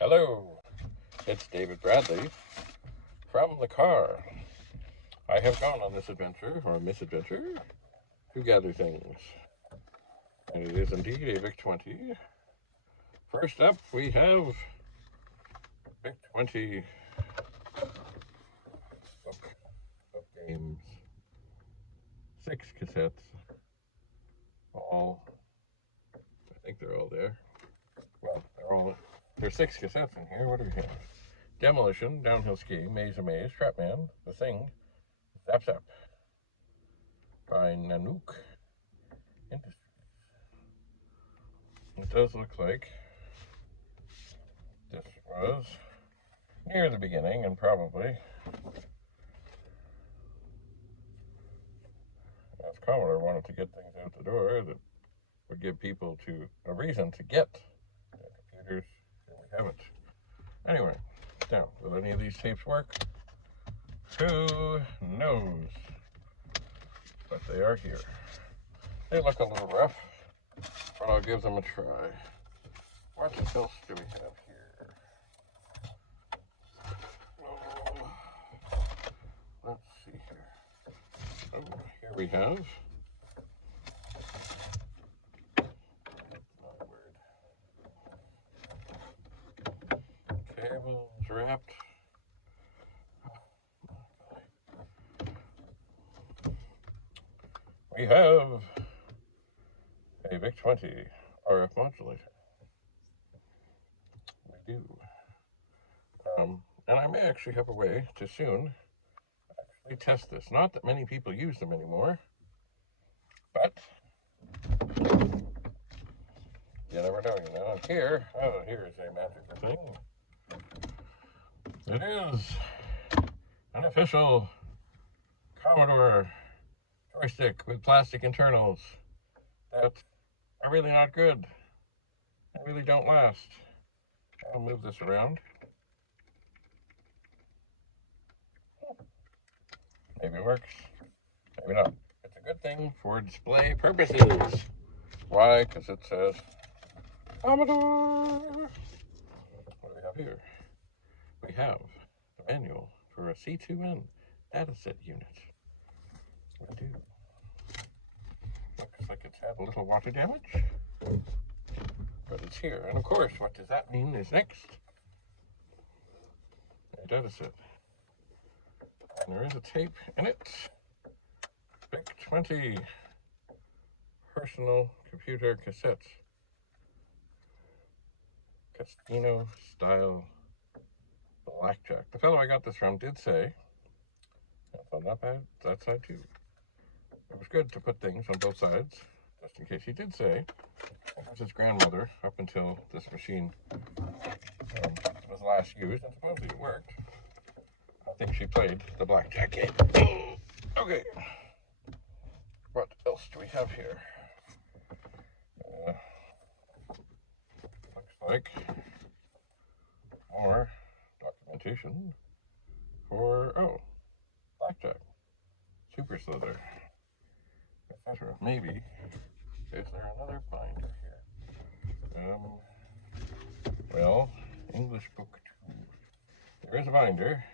Hello, it's David Bradley from the car. I have gone on this adventure, or misadventure, to gather things. And it is indeed a Vic-20. First up, we have Vic-20 book of games. 6 cassettes. I think they're all there. Well, there's 6 cassettes in here. What do we have? Demolition, Downhill Ski, Maze of Maze, Trapman, The Thing, Zap Zap by Nanook Industries. It does look like this was near the beginning, and probably as Commodore wanted to get things out the door that would give people a reason to get computers. Here we have it. Anyway, now, will any of these tapes work? Who knows? But they are here. They look a little rough, but I'll give them a try. What else do we have here? Let's see here. Oh, here we have. Cables wrapped. We have a Vic-20 RF modulator. We do. And I may actually have a way to soon actually test this. Not that many people use them anymore, but you never know, you know. And here is a magical thing. It is an official Commodore joystick with plastic internals that are really not good and really don't last. I'll move this around. Maybe it works, maybe not. It's a good thing for display purposes. Why? Because it says Commodore. What do we have here? We have the manual for a C2N dataset unit. We do. Looks like it's had a little water damage, but it's here. And of course, what does that mean is next? A dataset. And there is a tape in it. Vic-20 personal computer cassettes. Casino style blackjack. The fellow I got this from did say, well, not bad, that side too. It was good to put things on both sides, just in case. He did say it was his grandmother up until this machine was last used, and supposedly it worked. I think she played the blackjack game. Okay. What else do we have here? Looks like more documentation for, blackjack, super slither, etc. Maybe. Is there another binder here? Well, English book 2. There is a binder.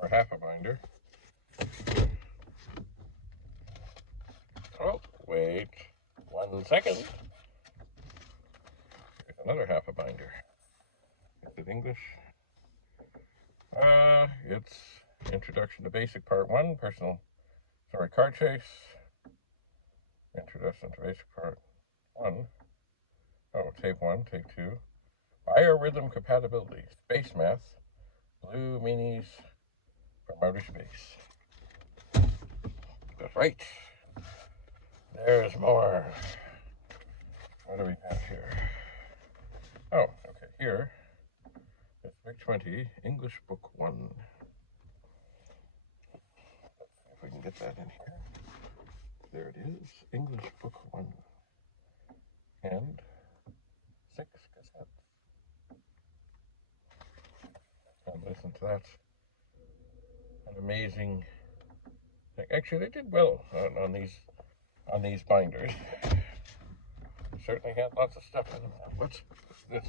Or half a binder. Oh, wait 1 second. There's another half a binder. Is it English? It's Introduction to Basic Part 1, Car Chase. Introduction to Basic Part 1. Oh, Tape 1, Tape 2. Biorhythm Compatibility, Space Math, Blue Minis from Outer Space. That's right. There's more. What do we have here? Oh, okay, here is Vic-20 English Book 1. Let's see if we can get that in here. There it is, English Book 1. And 6 cassettes. And listen to that. An amazing thing. Actually, they did well on these binders. certainly had lots of stuff in them. What's this?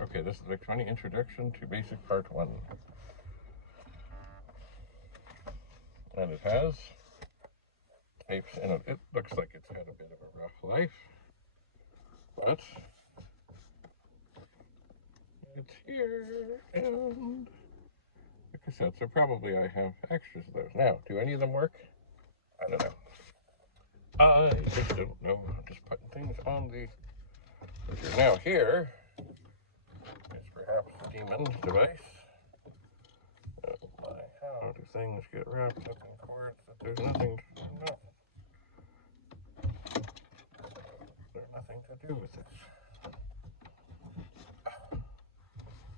Okay, this is the Vic-20 Introduction to Basic Part 1. And it has tapes in it. It looks like it's had a bit of a rough life, but it's here, and the cassettes are probably, I have extras of those. Now, do any of them work? I don't know. I just don't know. I'm just putting things on the... Now here is perhaps a demon device. Oh my, how do things get wrapped up in cords that there's nothing to... No. There's nothing to do with this.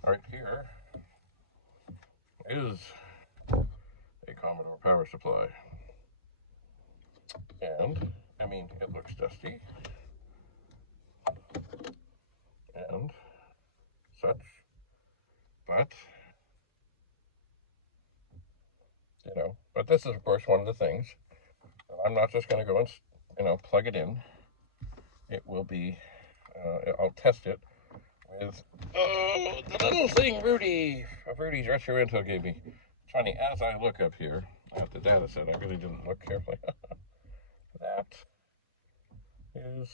Right here is a Commodore power supply. And, I mean, it looks dusty. And such. But, you know, but this is, of course, one of the things. I'm not just going to go and, you know, plug it in. It will be, I'll test it with, the little thing Rudy's Retro Intel gave me. It's funny, as I look up here at the data set, I really didn't look carefully. That is,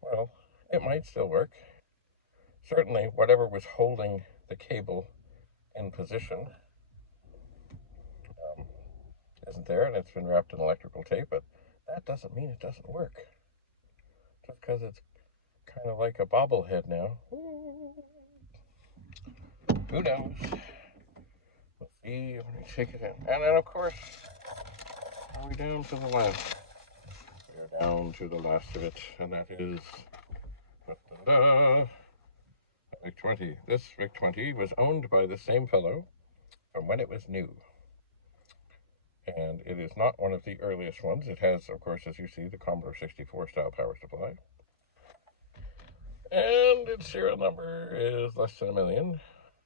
well, it might still work. Certainly, whatever was holding the cable in position isn't there, and it's been wrapped in electrical tape, but that doesn't mean it doesn't work. Just because it's kind of like a bobblehead now. Who knows? Let's see, let me take it in. And then, of course, are we down to the last? We are down to the last of it, and that is Vic-20. This Vic-20 was owned by the same fellow from when it was new. And it is not one of the earliest ones. It has, of course, as you see, the Commodore 64 style power supply. And its serial number is less than 1 million.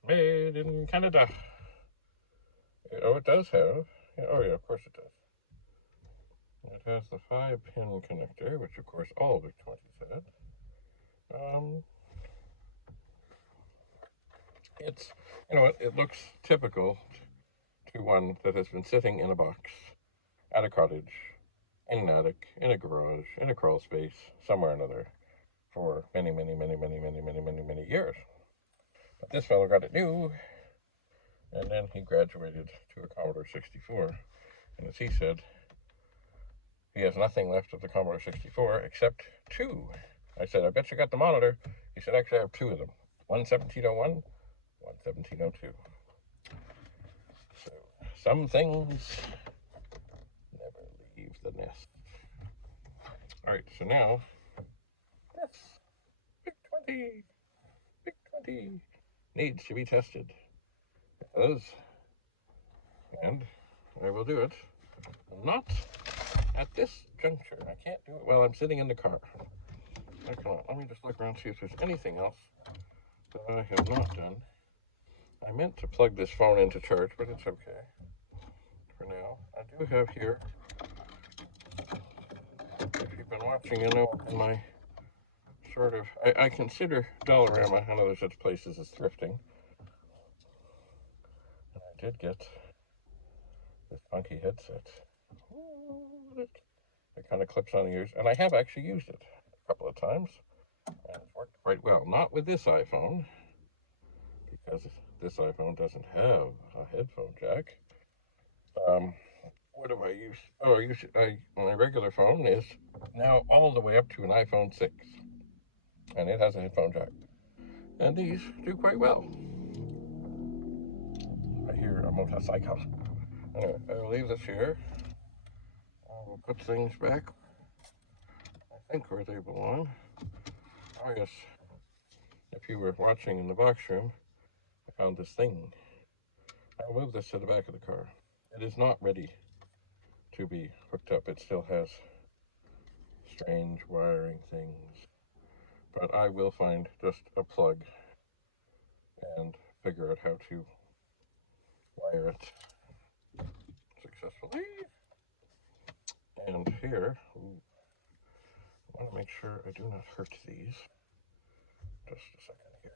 Made in Canada. Oh, it does have. Oh, yeah, of course it does. It has the 5-pin connector, which, of course, all Vic-20s had. It's, you know, it looks typical to one that has been sitting in a box at a cottage, in an attic, in a garage, in a crawl space, somewhere or another, for many, many, many, many, many, many, many, many years. But this fellow got it new, and then he graduated to a Commodore 64. And as he said, he has nothing left of the Commodore 64 except 2. I said, I bet you got the monitor. He said, actually, I have 2 of them. One 1701, one 1702. So, some things never leave the nest. All right, so now, this Vic-20, Vic-20 needs to be tested. It does, and I will do it. Not at this juncture. I can't do it while I'm sitting in the car. Now, come on, let me just look around and see if there's anything else that I have not done. I meant to plug this phone into charge, but it's okay for now. I do have here, if you've been watching, you know, in my sort of, I consider Dollarama and other such places as thrifting. And I did get this funky headset. It kind of clips on the ears, and I have actually used it a couple of times, and it's worked quite well. Not with this iPhone, because this iPhone doesn't have a headphone jack. What do I use? Oh, my regular phone is now all the way up to an iPhone 6, and it has a headphone jack. And these do quite well. I hear a motorcycle. Anyway, I will leave this here. I will put things back, I think, where they belong. Oh yes, if you were watching in the box room, I found this thing. I'll move this to the back of the car. It is not ready to be hooked up. It still has strange wiring things. But I will find just a plug and figure out how to wire it successfully. And here, I want to make sure I do not hurt these. Just a second here.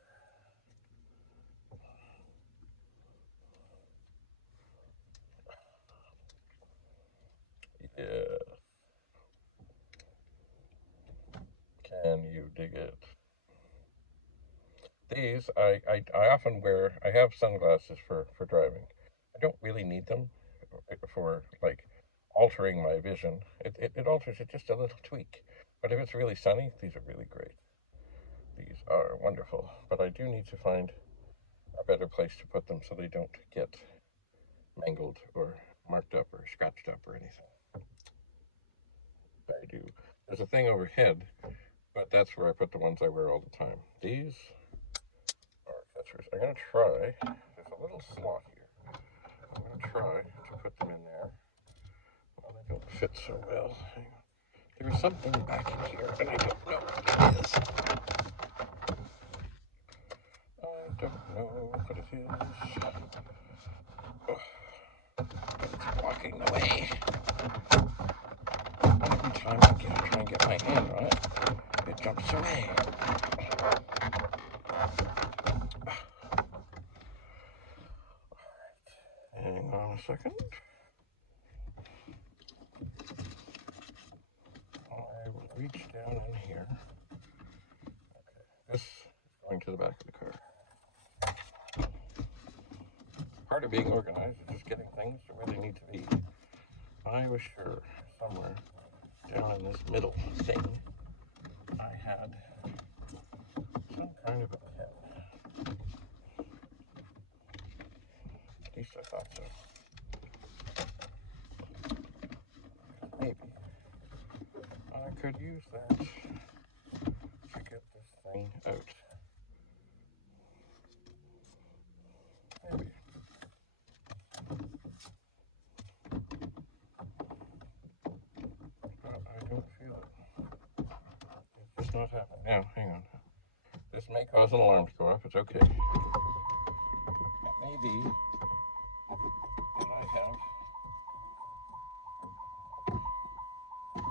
Yeah. Can you dig it? These, I often wear, I have sunglasses for driving. I don't really need them for, like, altering my vision. It alters it just a little tweak. But if it's really sunny, these are really great. These are wonderful. But I do need to find a better place to put them so they don't get mangled or marked up or scratched up or anything. I do. There's a thing overhead, but that's where I put the ones I wear all the time. These are catchers. I'm going to try. There's a little slot here. I'm going to try to put them in there. Well, they don't fit so well. There's something back in here, and I don't know what it is. I don't know what it is. Oh, it's blocking the way. Every time I try and get my hand on it, it jumps away. Hang on a second. I will reach down in here. Okay. This is going to the back of the car. Part of being organized is just getting things to where they need to be. I was sure somewhere down in this middle thing I had some kind of a pen. At least I thought so. Maybe I could use that to get this thing out. Maybe. But I don't feel it. It's just not happening. Now, hang on. This may cause an alarm to go off. It's okay. It may be that I have.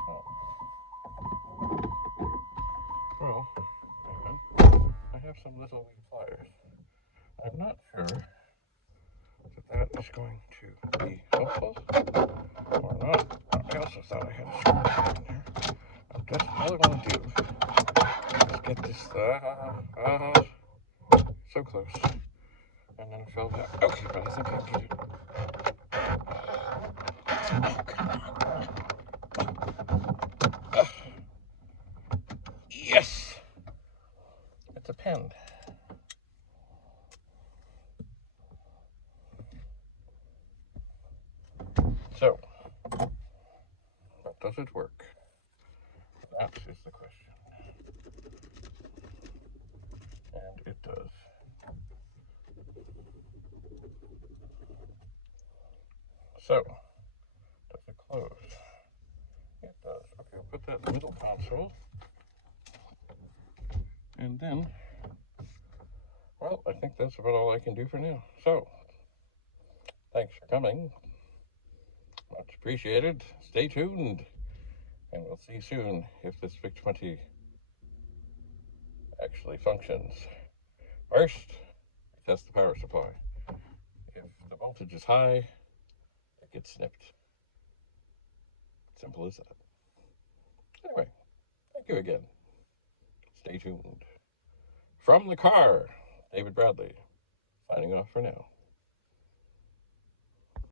Oh. Well, hang on. I have some little wee pliers. I'm not sure that is going to be helpful or not. I also thought I had a screwdriver in there. All I want to do is get this. So close. And then it fell down. Okay, but I think I can get it. Oh, come on. Yes! It's a pen. So, but does it work? That is the question. And it does. So, does it close? It does. Okay, I'll put that in the middle console. And then, well, I think that's about all I can do for now. So, thanks for coming. Much appreciated. Stay tuned. And we'll see soon if this Vic-20 actually functions. First, test the power supply. If the voltage is high, it gets snipped. Simple as that. Anyway, thank you again. Stay tuned. From the car, David Bradley, signing off for now.